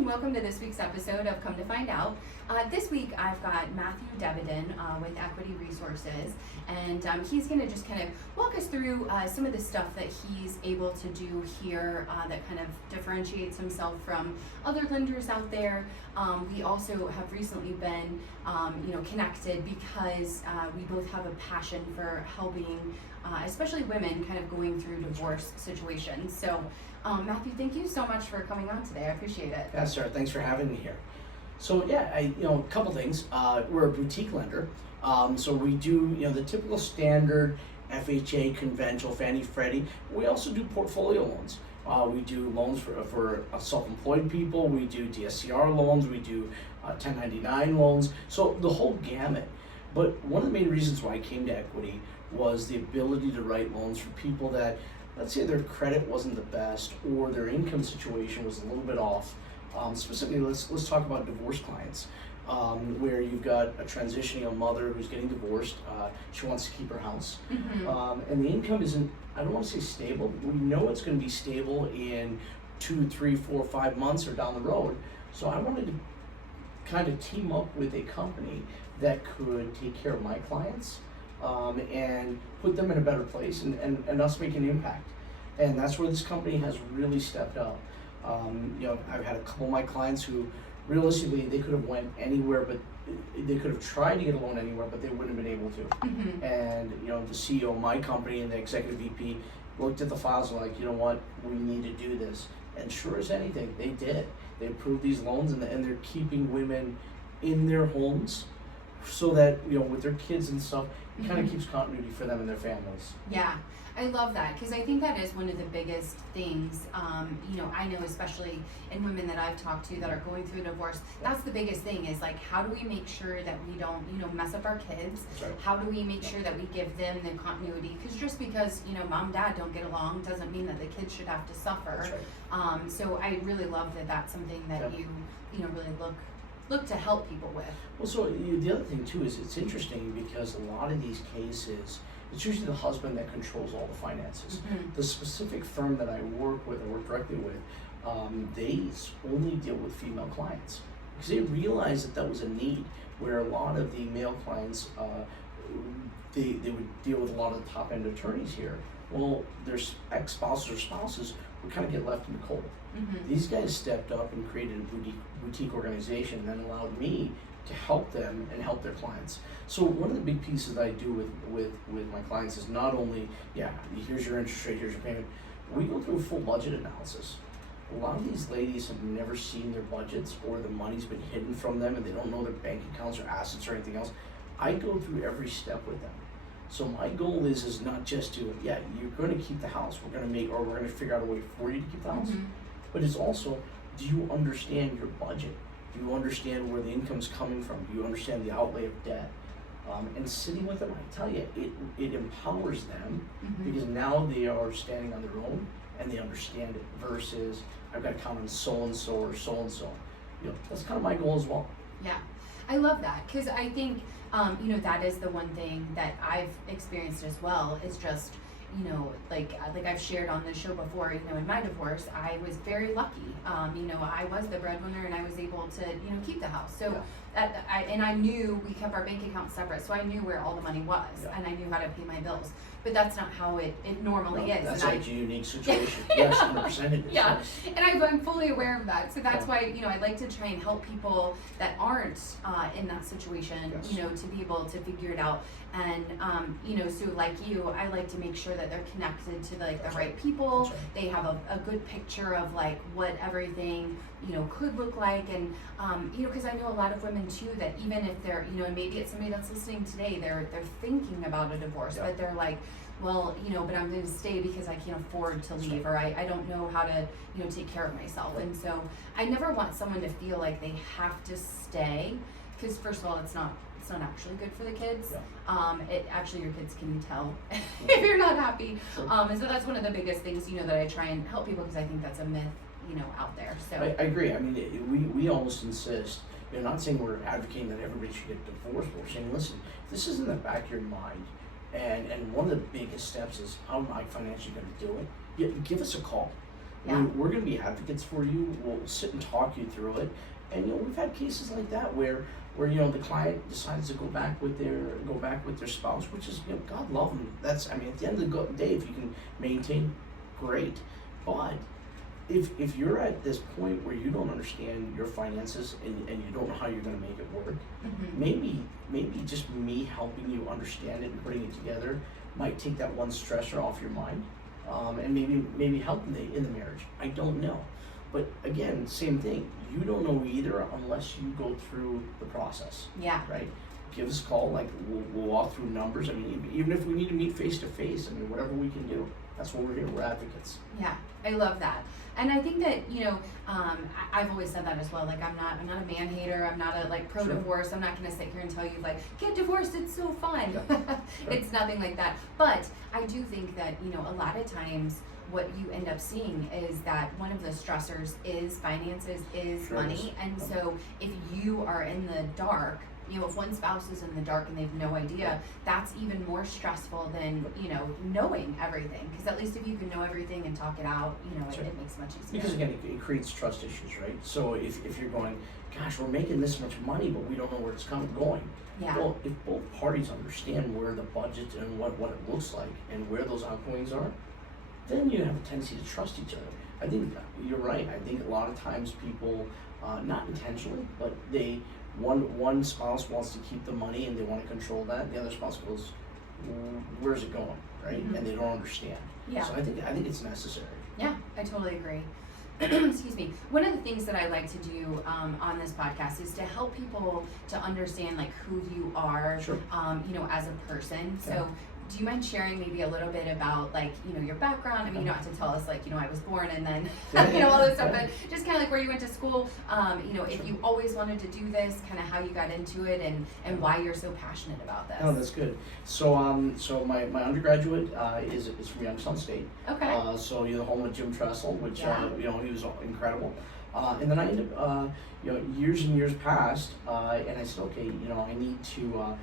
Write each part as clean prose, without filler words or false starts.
and welcome to this week's episode of Come to Find Out. This week I've got Matthew Devadan with Equity Resources, and he's going to just kind of walk us through some of the stuff that he's able to do here that kind of differentiates himself from other lenders out there. We also have recently been connected because we both have a passion for helping especially women kind of going through divorce situations. So Matthew, thank you so much for coming on today. I appreciate it. Yeah, Sarah, thanks for having me here. So yeah, a couple things. We're a boutique lender, so we do the typical standard FHA, conventional, Fannie, Freddie. We also do portfolio loans. We do loans for self-employed people. We do DSCR loans. We do 1099 loans. So the whole gamut. But one of the main reasons why I came to Equity was the ability to write loans for people that, let's say their credit wasn't the best or their income situation was a little bit off. Specifically, let's talk about divorce clients, where you've got a transitioning mother who's getting divorced. She wants to keep her house, and the income isn't, I don't want to say stable. We know it's going to be stable in 2, 3, 4, 5 months or down the road. So I wanted to kind of team up with a company that could take care of my clients and put them in a better place and us make an impact. And that's where this company has really stepped up. I've had a couple of my clients who realistically they could have went anywhere, but they could have tried to get a loan anywhere, but they wouldn't have been able to. And the CEO of my company and the executive VP looked at the files and were like, you know what, we need to do this. And sure as anything, they did. They approved these loans, and they're keeping women in their homes so that with their kids and stuff, it kind of keeps continuity for them and their families. Yeah, I love that, because I think that is one of the biggest things. I know especially in women that I've talked to that are going through divorce, that's the biggest thing is like, how do we make sure that we don't mess up our kids? That's right. How do we make sure that we give them the continuity? Because just because mom and dad don't get along doesn't mean that the kids should have to suffer. That's right. So I really love that that's something that you really look to help people with. Well, so the other thing too is it's interesting because a lot of these cases, it's usually the husband that controls all the finances. The specific firm that I work with, I work directly with, they only deal with female clients because they realized that was a need where a lot of the male clients, they would deal with a lot of the top end attorneys here. Well, their ex-spouses or spouses would kind of get left in the cold. These guys stepped up and created a boutique organization and then allowed me to help them and help their clients. So one of the big pieces that I do with my clients is not only, here's your interest rate, here's your payment, we go through a full budget analysis. A lot of these ladies have never seen their budgets or the money's been hidden from them and they don't know their bank accounts or assets or anything else. I go through every step with them. So my goal is not just to, you're going to keep the house, we're going to figure out a way for you to keep the house, but it's also, do you understand your budget? Do you understand where the income's coming from? Do you understand the outlay of debt? And sitting with them, I tell you, it empowers them because now they are standing on their own and they understand it versus I've got to count on so-and-so or so-and-so. That's kind of my goal as well. Yeah, I love that because I think, that is the one thing that I've experienced as well is just, like I've shared on the show before, in my divorce, I was very lucky. I was the breadwinner and I was able to, keep the house. So I knew we kept our bank account separate, so I knew where all the money was and I knew how to pay my bills. But that's not how it normally is. That's like a unique situation. Yes, 100% it is. Yeah, and I'm fully aware of that. So that's why, I like to try and help people that aren't in that situation, to be able to figure it out. And, so like you, I like to make sure that they're connected to the right people. Right. They have a good picture of what everything, could look like. And, because I know a lot of women too, that even if they're, and maybe it's somebody that's listening today, they're thinking about a divorce, but they're like, well, but I'm going to stay because I can't afford to leave, or I don't know how to, take care of myself. And so I never want someone to feel like they have to stay, because first of all, it's not actually good for the kids. It actually, your kids can tell if you're not happy. And so that's one of the biggest things, that I try and help people, because I think that's a myth, out there. So I agree. I mean, we almost insist, not saying we're advocating that everybody should get divorced, but we're saying, listen, if this is in the back of your mind, and one of the biggest steps is, how am I financially going to do it? Give us a call. Yeah. We're going to be advocates for you. We'll sit and talk you through it. And we've had cases like that where the client decides to go back with their spouse, which is, God love them. That's, at the end of the day, if you can maintain, great. But if you're at this point where you don't understand your finances and you don't know how you're going to make it work, maybe just me helping you understand it and putting it together might take that one stressor off your mind, and maybe help in the marriage. I don't know. But again, same thing. You don't know either unless you go through the process. Yeah. Right? Give us a call. Like, we'll walk through numbers. Even if we need to meet face to face, whatever we can do. That's what we're here. We're advocates. Yeah, I love that. And I think that, I've always said that as well. Like, I'm not a man hater. I'm not a pro divorce. I'm not going to sit here and tell you get divorced. It's so fun. Yeah. It's nothing like that. But I do think that, a lot of times what you end up seeing is that one of the stressors is finances, is money. And so if you are in the dark, if one spouse is in the dark and they have no idea, that's even more stressful than, knowing everything. Because at least if you can know everything and talk it out, it makes it much easier. Because again, it creates trust issues, right? So if you're going, gosh, we're making this much money, but we don't know where it's going. Yeah. Well, if both parties understand where the budget and what it looks like and where those outgoings are, then you have a tendency to trust each other. I think you're right. I think a lot of times people, not intentionally, but one spouse wants to keep the money and they want to control that. The other spouse goes, where's it going, right? And they don't understand. Yeah. So I think it's necessary. Yeah, I totally agree. Excuse me. One of the things that I like to do on this podcast is to help people to understand who you are, as a person. Okay. So do you mind sharing maybe a little bit about your background? You don't have to tell us I was born and then all this stuff, but just kind of where you went to school, if you always wanted to do this, kind of how you got into it and why you're so passionate about this. Oh, that's good. So so my undergraduate is from Youngstown State. Okay. So you're the home of Jim Tressel, which he was incredible. And then I ended up years and years passed, and I said, okay, I need to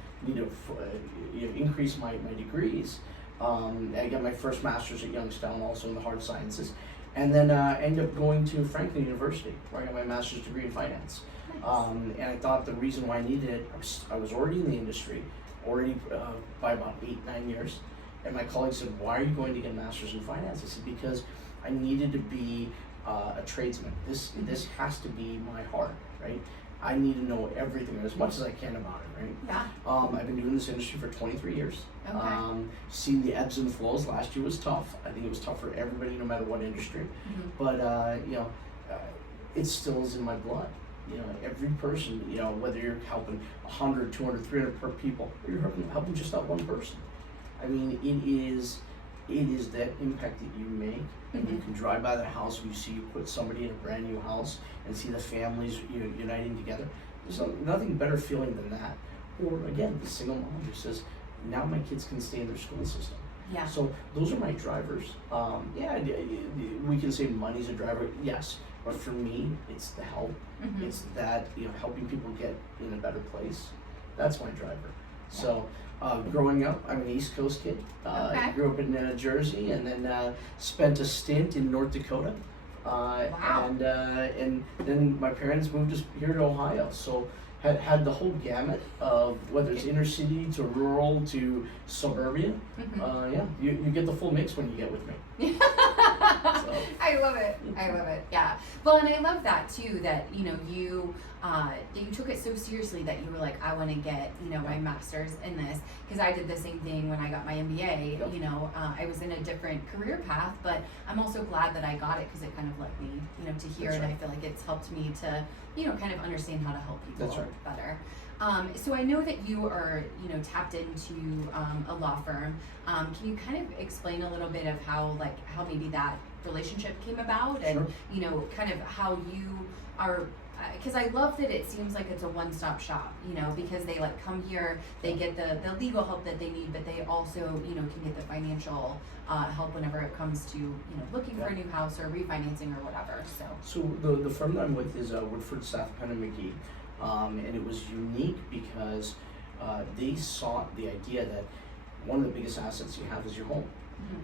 increase my degrees. I got my first master's at Youngstown, also in the hard sciences, and then I ended up going to Franklin University, where I got my master's degree in finance. Nice. And I thought the reason why I needed it, I was already in the industry, by about 8-9 years, and my colleagues said, why are you going to get a master's in finance? I said, because I needed to be a tradesman. This has to be my heart, right? I need to know everything, as much as I can about it, right? Yeah. I've been doing this industry for 23 years. Okay. Seen the ebbs and flows. Last year was tough. I think it was tough for everybody, no matter what industry. But it still is in my blood. Every person, whether you're helping 100, 200, 300 per people, or you're helping just that one person. It is that impact that you make, and you can drive by the house and you see you put somebody in a brand new house and see the families uniting together. There's nothing better feeling than that. Or again, the single mom who says, now my kids can stay in their school system. Yeah. So those are my drivers. We can say money's a driver, yes, but for me, it's the help. It's that helping people get in a better place. That's my driver. Yeah. So. Growing up, I'm an East Coast kid. Okay. Grew up in Jersey, and then spent a stint in North Dakota. Wow. And then my parents moved us here to Ohio. So had the whole gamut of whether it's inner city to rural to suburbia. You get the full mix when you get with me. So. I love it. Yeah. Well, and I love that too, that you took it so seriously that you were like, I want to get my master's in this, because I did the same thing when I got my MBA. Yep. I was in a different career path, but I'm also glad that I got it, because it kind of led me to here. That's and right. I feel like it's helped me to kind of understand how to help people That's right. better. So I know that you are, tapped into a law firm. Can you kind of explain a little bit of how maybe that relationship came about, and kind of how you are? Because I love that it seems like it's a one-stop shop, because they come here, they get the legal help that they need, but they also, can get the financial help whenever it comes to, looking for a new house or refinancing or whatever. So the firm that I'm with is Woodford, Staff, Penn & McGee, and it was unique because they sought the idea that one of the biggest assets you have is your home.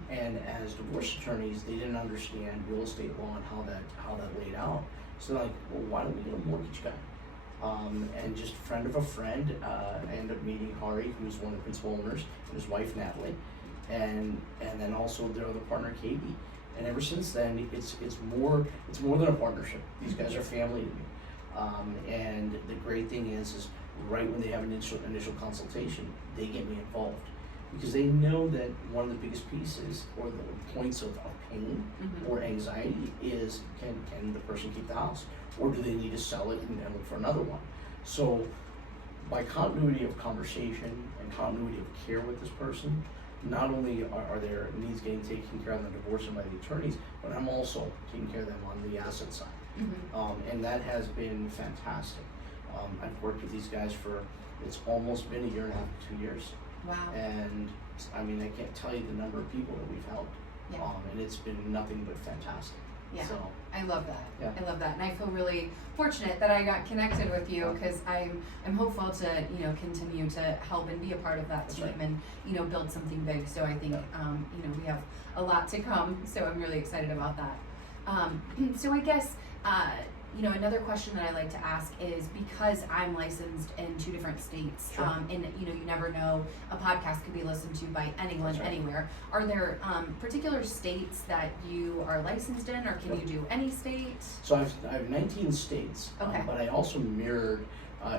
And as divorce attorneys, they didn't understand real estate law and how that laid out. So they're like, well, why don't we get a mortgage guy? And just a friend of a friend, I ended up meeting Hari, who's one of the principal owners, and his wife Natalie, and then also their other partner Katie. And ever since then, it's more than a partnership. These guys are family to me. And the great thing is right when they have an initial consultation, they get me involved, because they know that one of the biggest pieces or the points of pain or anxiety is can the person keep the house, or do they need to sell it and look for another one? So by continuity of conversation and continuity of care with this person, not only are their needs getting taken care of in the divorce and by the attorneys, but I'm also taking care of them on the asset side. And that has been fantastic. I've worked with these guys it's almost been 1.5 to 2 years. Wow. And I mean, I can't tell you the number of people that we've helped. And it's been nothing but fantastic. Yeah, so, I love that. Yeah. I love that, and I feel really fortunate that I got connected with you, because I'm hopeful to continue to help and be a part of that That's team, right. and build something big. So I think we have a lot to come. So I'm really excited about that. So I guess another question that I like to ask is, because I'm licensed in 2 different states, Sure. and you never know, a podcast could be listened to by anyone, That's right. anywhere. Are there particular states that you are licensed in, or can you do any state? So I have 19 states, Okay. but I also mirrored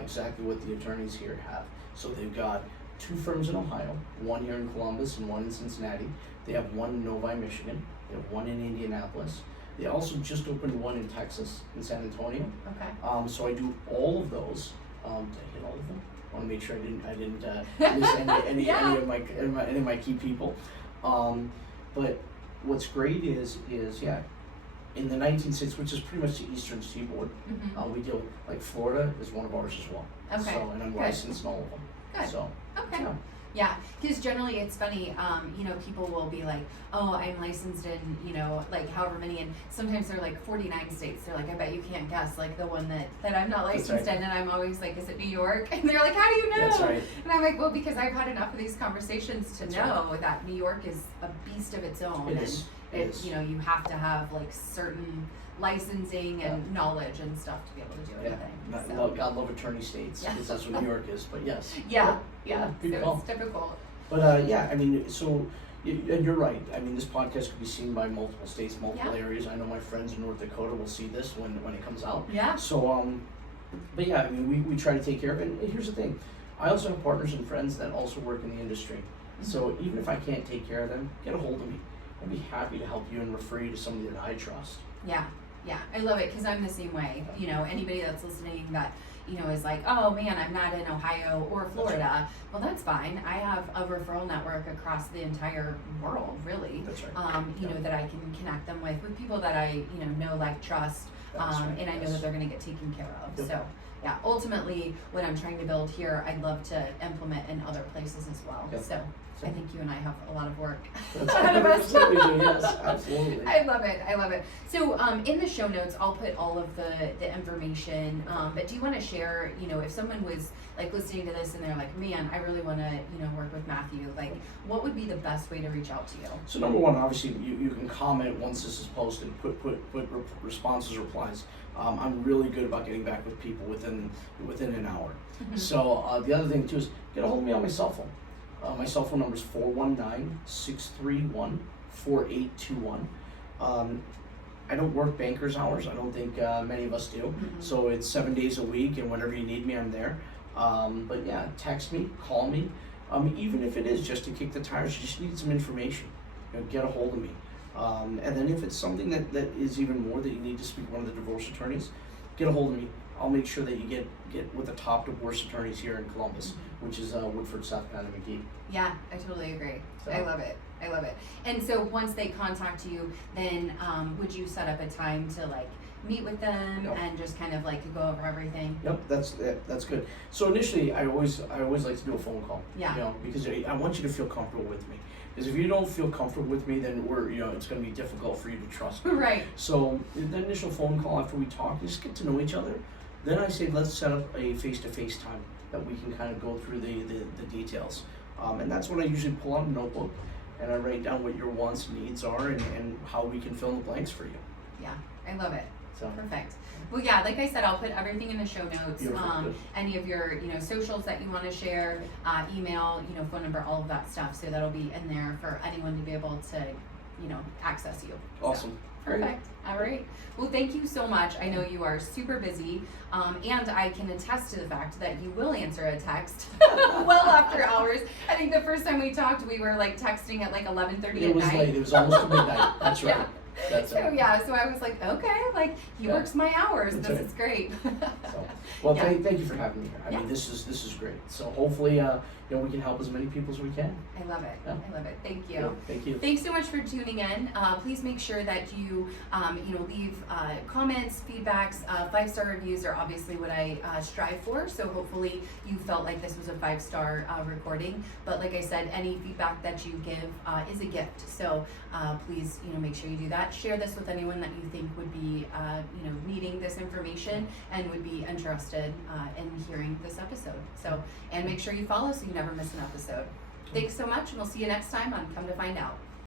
exactly what the attorneys here have. So they've got 2 firms in Ohio, one here in Columbus and one in Cincinnati. They have one in Novi, Michigan. They have one in Indianapolis. They also just opened one in Texas, in San Antonio. Okay. So I do all of those. Did I hit all of them? I want to make sure I didn't miss any of my key people. But what's great is in the 19 states, which is pretty much the eastern seaboard, we deal like Florida is one of ours as well. Okay. So, and I'm Good. licensed in all of them. Good. So Okay. yeah. Yeah, because generally it's funny, people will be like, oh, I'm licensed in, like however many, and sometimes they're like 49 states. They're like, I bet you can't guess, like the one that I'm not That's licensed right. in, and I'm always like, is it New York? And they're like, how do you know? That's right. And I'm like, well, because I've had enough of these conversations to That's know that New York is a beast of its own, It is. you have to have like certain licensing and knowledge and stuff to be able to do anything. God love attorney states, Yeah. because that's what New York is. But yes. Yeah. Good So call. it's difficult. But I mean, so, and you're right. I mean, this podcast could be seen by multiple states, multiple areas. I know my friends in North Dakota will see this when it comes out. Yeah. So, but yeah, I mean, we try to take care of it. And here's the thing, I also have partners and friends that also work in the industry. So even if I can't take care of them, get a hold of me. I'd be happy to help you and refer you to somebody that I trust. Yeah, I love it, because I'm the same way. Anybody that's listening that is like, oh man, I'm not in Ohio or Florida. Well, that's fine. I have a referral network across the entire world, really. That's right. That I can connect them with people that I know, like, trust, That's right. and I know that they're going to get taken care of. Yep. So yeah, ultimately, what I'm trying to build here, I'd love to implement in other places as well. Yep. So I think you and I have a lot of work That's ahead of us. 100% we do, yes, absolutely. I love it. So in the show notes, I'll put all of the information. But do you want to share, if someone was like listening to this and they're like, man, I really want to, work with Matthew, like what would be the best way to reach out to you? So number one, obviously, you can comment once this is posted, put responses, replies. I'm really good about getting back with people within an hour. So the other thing too is get a hold of me on my cell phone. My cell phone number is 419-631-4821. I don't work banker's hours. I don't think many of us do. So it's 7 days a week, and whenever you need me, I'm there. But yeah, text me, call me. Even if it is just to kick the tires, you just need some information. Get a hold of me. And then if it's something that is even more that you need to speak to one of the divorce attorneys, get a hold of me. I'll make sure that you get with the top divorce attorneys here in Columbus, which is Woodford, South Bend, and McGee. Yeah, I totally agree. So. I love it. And so once they contact you, then would you set up a time to like meet with them and just kind of like go over everything? Yep, that's good. So initially, I always like to do a phone call. Yeah. Because I want you to feel comfortable with me. Because if you don't feel comfortable with me, then it's going to be difficult for you to trust me. Right. So the initial phone call after we talk, just get to know each other. Then I say, let's set up a face-to-face time that we can kind of go through the details. And that's when I usually pull out a notebook and I write down what your wants and needs are and how we can fill in the blanks for you. Yeah, I love it. So Perfect. Well, yeah, like I said, I'll put everything in the show notes. Beautiful, good. Any of your, socials that you want to share, email, phone number, all of that stuff. So that'll be in there for anyone to be able to, access you. Awesome. So, perfect. All right. Well, thank you so much. I know you are super busy, and I can attest to the fact that you will answer a text well after hours. I think the first time we talked, we were like texting at like 11:30 at night. It was late. It was almost to midnight. That's right. Yeah. That's So it. yeah, so I was like, okay, like he Yeah. works my hours. That's This right. is great. So, well, Yeah. thank you for having me here. I Yeah. mean, this is great. So hopefully, we can help as many people as we can. I love it. Yeah. I love it. Thank you. Yeah, thank you. Thanks so much for tuning in. Please make sure that you, leave comments, feedbacks. 5-star reviews are obviously what I strive for. So hopefully you felt like this was a 5-star recording. But like I said, any feedback that you give is a gift. So please, make sure you do that. Share this with anyone that you think would be, needing this information and would be interested in hearing this episode. So, and make sure you follow so you never miss an episode. Thanks so much, and we'll see you next time on Come to Find Out.